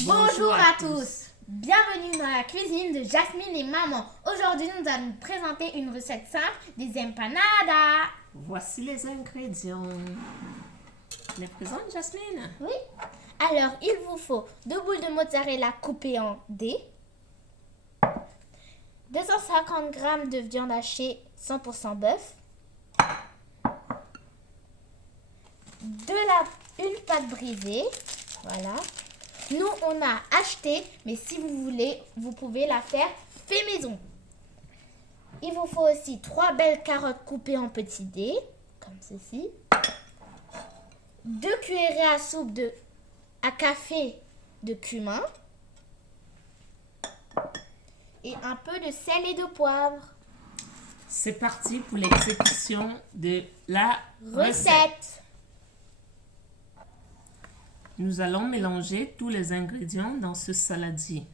Bonjour à tous. Bienvenue dans la cuisine de Jasmine et Maman. Aujourd'hui, nous allons vous présenter une recette simple des empanadas. Voici les ingrédients. Les présente, Jasmine? Oui. Alors, il vous faut 2 boules de mozzarella coupées en dés, 250 g de viande hachée 100% bœuf, une pâte brisée. Voilà. Nous, on a acheté, mais si vous voulez, vous pouvez la faire fait maison. Il vous faut aussi 3 belles carottes coupées en petits dés, comme ceci. 2 cuillerées à soupe à café de cumin. Et un peu de sel et de poivre. C'est parti pour l'exécution de la Recette. Nous allons mélanger tous les ingrédients dans ce saladier.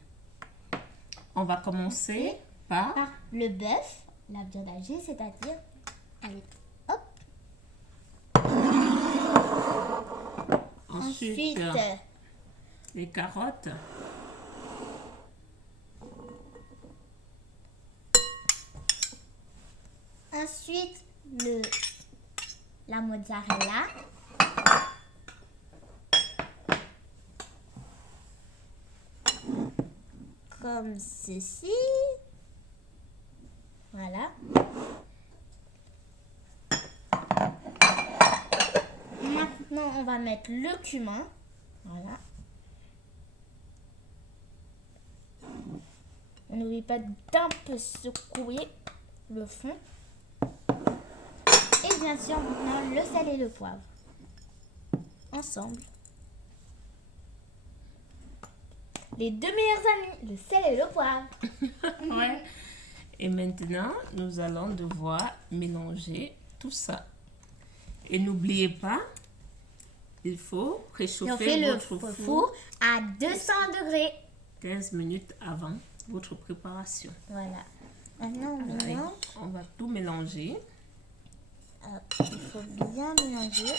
On va commencer par le bœuf, la viande hachée, c'est-à-dire, allez, hop. Ensuite les carottes. Ensuite, la mozzarella. Comme ceci. Voilà. Maintenant, on va mettre le cumin. Voilà. On n'oublie pas d'un peu secouer le fond. Et bien sûr, maintenant, le sel et le poivre. Ensemble. Les deux meilleurs amis, le sel et le poivre. Ouais. Et maintenant, nous allons devoir mélanger tout ça. Et n'oubliez pas, il faut réchauffer votre four à 200 degrés. 15 minutes avant votre préparation. Voilà. Maintenant, on Allez, mélange. on va tout mélanger. Il faut bien mélanger.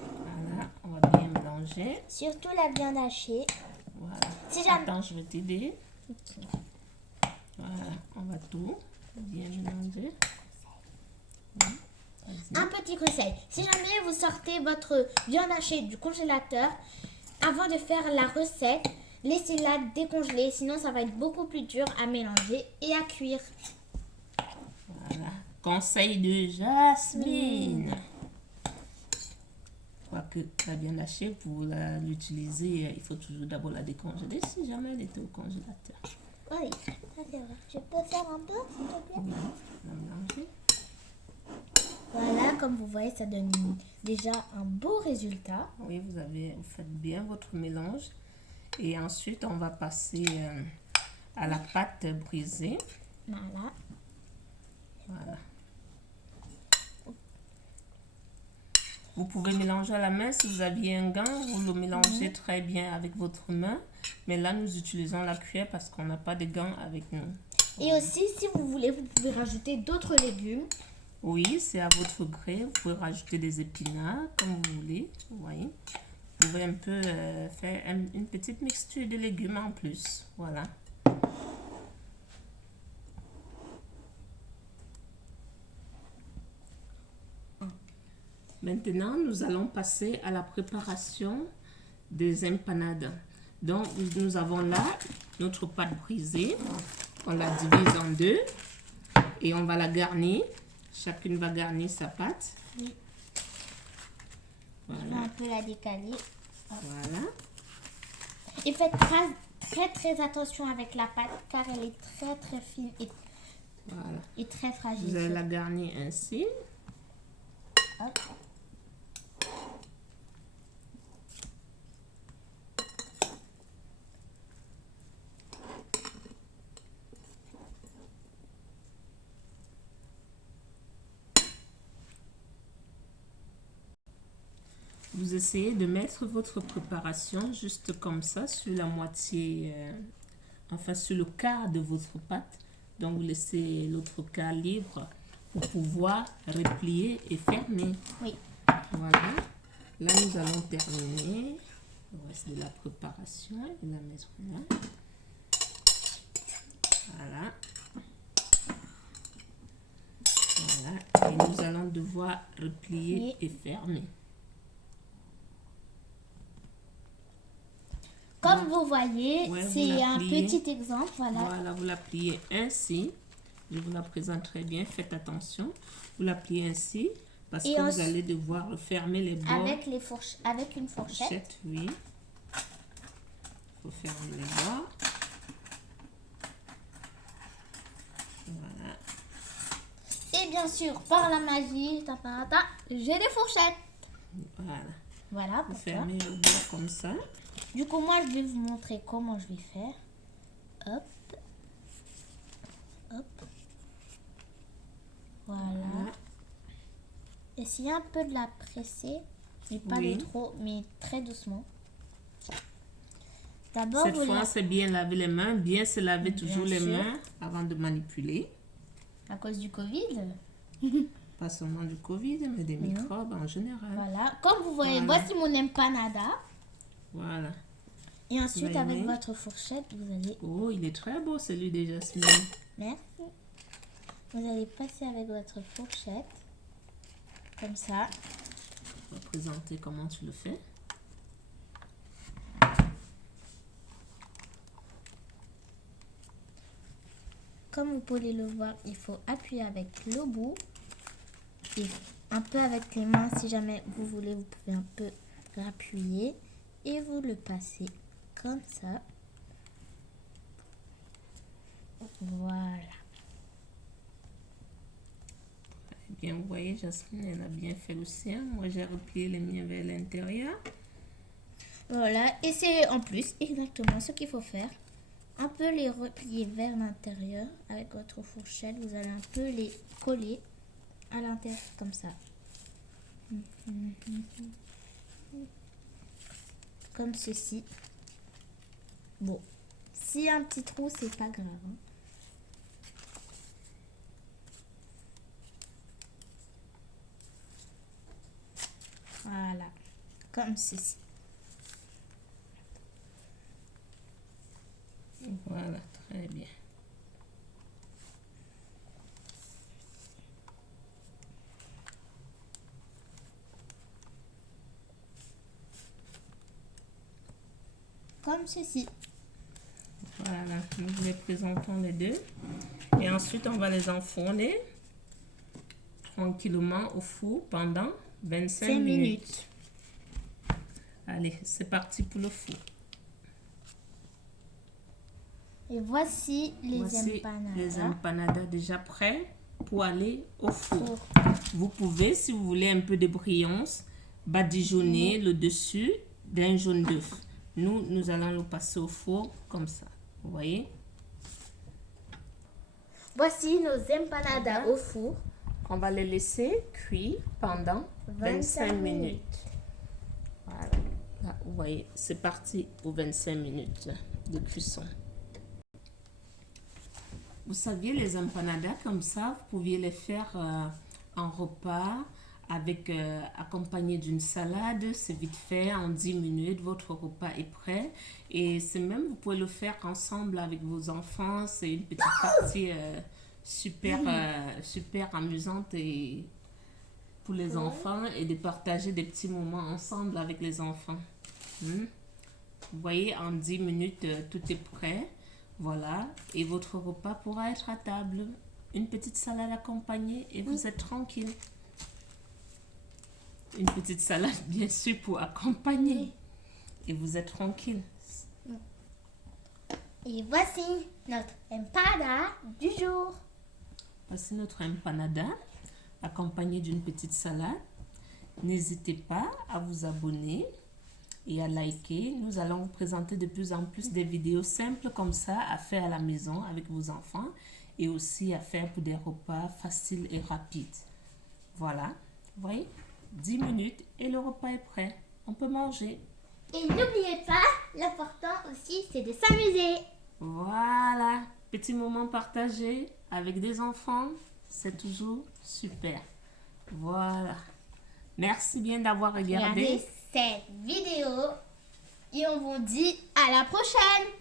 Voilà, on va bien mélanger. Surtout la viande hachée. Voilà. Si jamais... Attends, je vais t'aider. Okay. Voilà, on va tout bien mélanger. Un petit conseil. Si jamais vous sortez votre viande hachée du congélateur, avant de faire la recette, laissez-la décongeler. Sinon, ça va être beaucoup plus dur à mélanger et à cuire. Voilà. Conseil de Jasmine. Quoique la viande hachée, pour l'utiliser, il faut toujours d'abord la décongeler si jamais elle était au congélateur. Oui, ça c'est vrai. Je peux faire un peu, s'il te plaît? Oui, on va mélanger. Voilà, comme vous voyez, ça donne déjà un beau résultat. Oui, vous faites bien votre mélange. Et ensuite, on va passer à la pâte brisée. Voilà. Voilà. Vous pouvez mélanger à la main si vous aviez un gant. Vous le mélangez très bien avec votre main. Mais là, nous utilisons la cuillère parce qu'on n'a pas de gants avec nous. Et aussi, si vous voulez, vous pouvez rajouter d'autres légumes. Oui, c'est à votre gré. Vous pouvez rajouter des épinards comme vous voulez. Vous voyez. Vous pouvez un peu faire une petite mixture de légumes en plus. Voilà. Maintenant, nous allons passer à la préparation des empanadas. Donc, nous avons là notre pâte brisée. On la divise en deux et on va la garnir. Chacune va garnir sa pâte. Oui. Voilà. Je vais un peu la décaler. Voilà. Et faites très attention avec la pâte car elle est très fine Voilà. et très fragile. Vous allez la garnir ainsi. Hop. Vous essayez de mettre votre préparation juste comme ça sur la moitié, enfin sur le quart de votre pâte. Donc vous laissez l'autre quart libre pour pouvoir replier et fermer. Oui. Voilà. Là nous allons terminer. reste de la préparation. Je vais la mettre là. Voilà. Voilà. Et nous allons devoir replier et fermer. Comme vous voyez, Ouais, c'est un petit exemple. Voilà. Voilà, vous la pliez ainsi. Je vous la présente très bien. Faites attention. Vous la pliez ainsi parce que vous allez devoir fermer les bords. Avec une fourchette. Oui. Il faut fermer les bords. Voilà. Et bien sûr, par la magie, j'ai des fourchettes. Voilà. Voilà. Vous fermez le bord comme ça. Du coup, moi, je vais vous montrer comment je vais faire. Hop. Hop. Voilà. Essayez un peu de la presser, mais pas de trop, mais très doucement. D'abord, cette fois, c'est bien laver les mains, bien se laver toujours les mains avant de manipuler. À cause du Covid. Pas seulement du Covid, mais des microbes en général. Voilà. Comme vous voyez, voici mon empanada. Voilà. Et ensuite, avec votre fourchette, vous allez... Oh, il est très beau celui de Jasmine. Merci. Vous allez passer avec votre fourchette. Comme ça. On va présenter comment tu le fais. Comme vous pouvez le voir, il faut appuyer avec le bout. Et un peu avec les mains. Si jamais vous voulez, vous pouvez un peu appuyer. Et vous le passez comme ça. Voilà. Bien, vous voyez, Jasmine, elle a bien fait aussi. Moi, j'ai replié les miens vers l'intérieur. Voilà. Et c'est en plus exactement ce qu'il faut faire. Un peu les replier vers l'intérieur. Avec votre fourchette, vous allez un peu les coller à l'intérieur comme ça. Comme ceci. Bon. S'il y a un petit trou, c'est pas grave. Voilà. Comme ceci. Voilà, très bien. Comme ceci. Voilà, nous les présentons les deux. Et ensuite, on va les enfourner tranquillement au four pendant 25 minutes. Allez, c'est parti pour le four. Et voici les empanadas déjà prêts pour aller au four. Vous pouvez, si vous voulez un peu de brillance, badigeonner le dessus d'un jaune d'œuf. Nous allons le passer au four comme ça. Vous voyez? Voici nos empanadas au four. On va les laisser cuire pendant 25 minutes. Voilà. Là, vous voyez, c'est parti pour 25 minutes de cuisson. Vous saviez, les empanadas comme ça, vous pouviez les faire en repas avec accompagné d'une salade. C'est vite fait, en 10 minutes, votre repas est prêt. Et c'est même, vous pouvez le faire ensemble avec vos enfants. C'est une petite partie super amusante et pour les enfants et de partager des petits moments ensemble avec les enfants. Vous voyez, en 10 minutes, tout est prêt. Voilà, et votre repas pourra être à table. Une petite salade accompagnée et vous êtes tranquille. Une petite salade, bien sûr, pour accompagner. Et vous êtes tranquille. Et voici notre empanada du jour. Voici notre empanada accompagnée d'une petite salade. N'hésitez pas à vous abonner et à liker. Nous allons vous présenter de plus en plus des vidéos simples comme ça à faire à la maison avec vos enfants et aussi à faire pour des repas faciles et rapides. Voilà, vous voyez, 10 minutes et le repas est prêt. On peut manger. Et n'oubliez pas, l'important aussi c'est de s'amuser. Voilà, petit moment partagé avec des enfants, c'est toujours super. Voilà. Merci bien d'avoir regardé cette vidéo Et on vous dit à la prochaine.